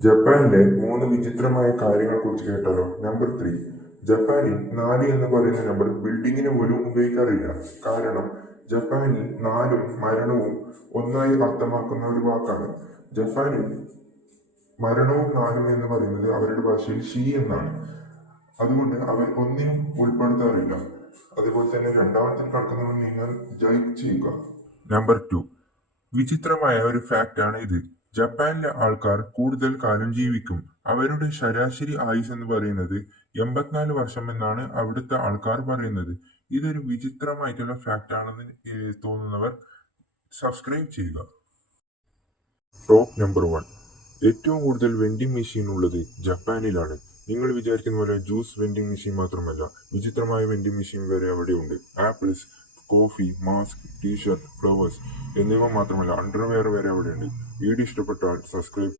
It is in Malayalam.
ജപ്പാനിലെ 3 വിചിത്രമായ കാര്യങ്ങളെക്കുറിച്ച് കേട്ടാലോ? നമ്പർ 3. ജപ്പാനിൽ 4 എന്ന് പറയുന്ന നമ്പർ ബിൽഡിങ്ങിന് പോലും ഉപയോഗിക്കാറില്ല. കാരണം ജപ്പാനിൽ 4ഉം മരണവും ഒന്നായി അർത്ഥമാക്കുന്ന ഒരു വാക്കാണ്. ജപ്പാനിൽ മരണവും 4ഉം എന്ന് പറയുന്നത് അവരുടെ ഭാഷയിൽ ഷീ എന്നാണ്. അതുകൊണ്ട് അവർ ഒന്നിനും ഉൾപ്പെടുത്താറില്ല. അതുപോലെ തന്നെ രണ്ടാമത്തെ കടക്കുന്നവർ നിങ്ങൾ ജൈക്ക് ചെയ്യുക. നമ്പർ 2. വിചിത്രമായ ഒരു ഫാക്റ്റ് ആണ് ഇത്. ജപ്പാനിലെ ആൾക്കാർ കൂടുതൽ കാലം ജീവിക്കും. അവരുടെ ശരാശരി ആയുസ് എന്ന് പറയുന്നത് 84 വർഷം എന്നാണ് അവിടുത്തെ ആൾക്കാർ പറയുന്നത്. ഇതൊരു വിചിത്രമായിട്ടുള്ള ഫാക്റ്റ് ആണെന്ന് തോന്നുന്നവർ സബ്സ്ക്രൈബ് ചെയ്യുക. Top number 1. ഏറ്റവും കൂടുതൽ വെൻഡിംഗ് മെഷീൻ ഉള്ളത് ജപ്പാനിലാണ്. നിങ്ങൾ വിചാരിക്കുന്ന പോലെ ജ്യൂസ് വെൻഡിംഗ് മെഷീൻ മാത്രമല്ല, വിചിത്രമായ വെൻഡിംഗ് മെഷീൻ വരെ അവിടെയുണ്ട്. Apples, coffee, mask, t shirt, flowers എന്നിവ മാത്രമല്ല അണ്ടർവെയർ വരെ അവിടെയുണ്ട്. വീഡിയോ ഇഷ്ടപ്പെട്ടാൽ സബ്സ്ക്രൈബ്